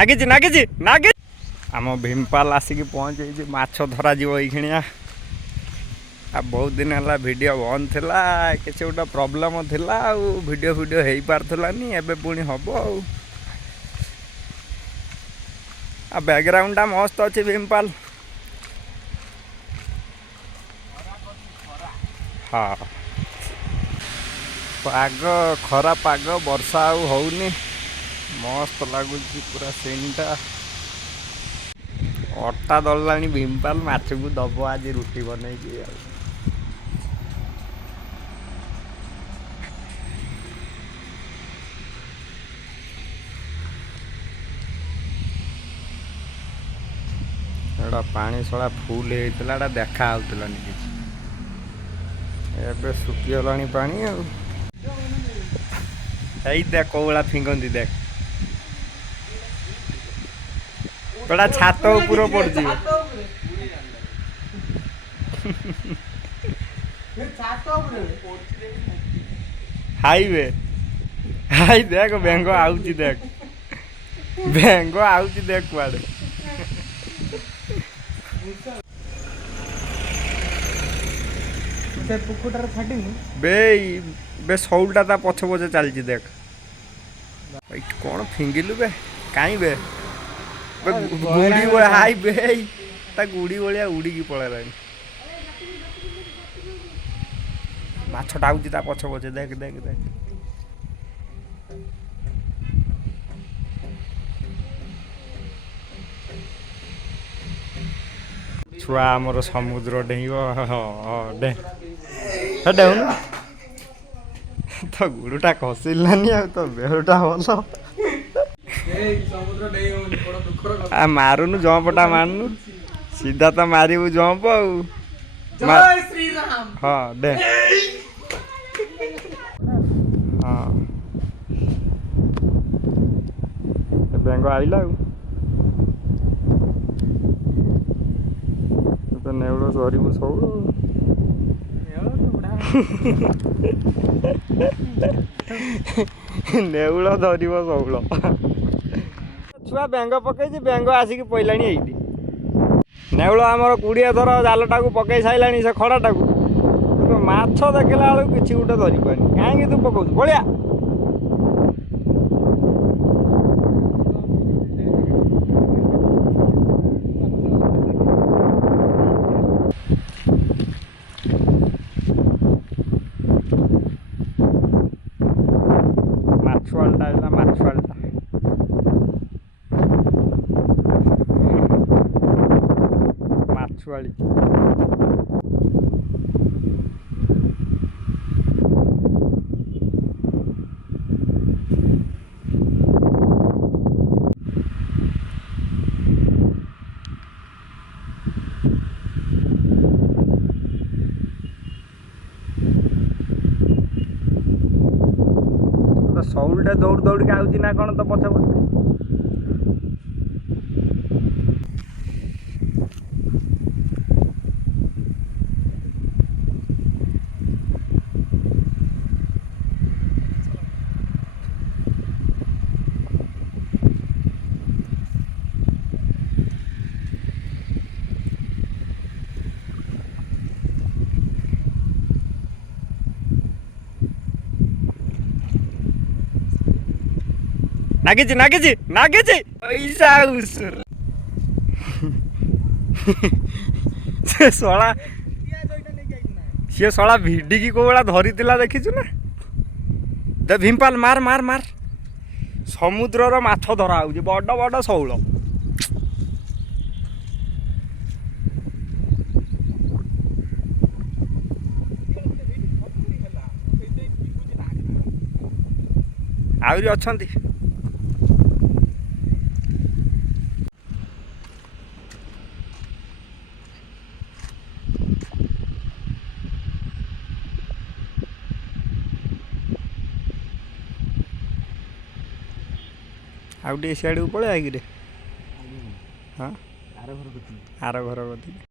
नागिची नागिची नागि आम भीमपाल आसिक पहुँचे माछ धरा ये बहुत दिन है वीडियो बंद थिला किसी गोटे प्रोब्लेम थिला वीडियो वीडियो हो पारलानी एबे पुणी हम आ बैकग्राउंड टा मस्त अच्छे भीमपाल हाँ पाग खरा पाग वर्षा होनी मस्त लगुच पूरा सीन टा अटा दलला भीमपाल माछ को दब आज रुटी बन पानी सला फुल होता देखा एबे सुखीगला पानी आई देख कौला फिंगती देख बड़ा छात ऊपर पड़ हाईवे हाई देख बेंग आउची देख बेंग आउची देख कुआड़े बे बे सौलटा ता पछ पछे चलती देख कौन फिंगिलु बे कहीं बे गुड़ी हाई बे ता गुड़ी भाया उड़ी पड़ेगा माछटा आउची ता पछ पछे देख देख देख छुआ आमर समुद्र डेइब डे डेउन तो गुड़टा खसिलानी तो बेहटा भल आ मारुनु जंपटा मारनु सीधा तो मारू जंप हाँ दे हाँ बेंग आइला तो नेउल सरू सब नेउल धर सौल छुआ बेंग पकई बेंग आसिक पइला नेउल आमर 20 थर जालटा को पकई सारा से खड़ाटा को माछ देखला बेलू किसी गोटे धरी पानी कहीं तू पकाऊ भलिया माछुआलटा माछुआलटा माछुआली सौलटा दौड़ दौड़ के आउची ना कौन तो पछ पछ नागिची नागिची नागिची पैसा उसुर से सला सी सला भिडिकी को बड़ा धरी देखीचु ना दे भीमपाल मार मार मार समुद्र माछ धरा हो बड़ बड़ शौल आहरी अछंती आउ टे सियाड़ को पड़े आगे हाँ आर घर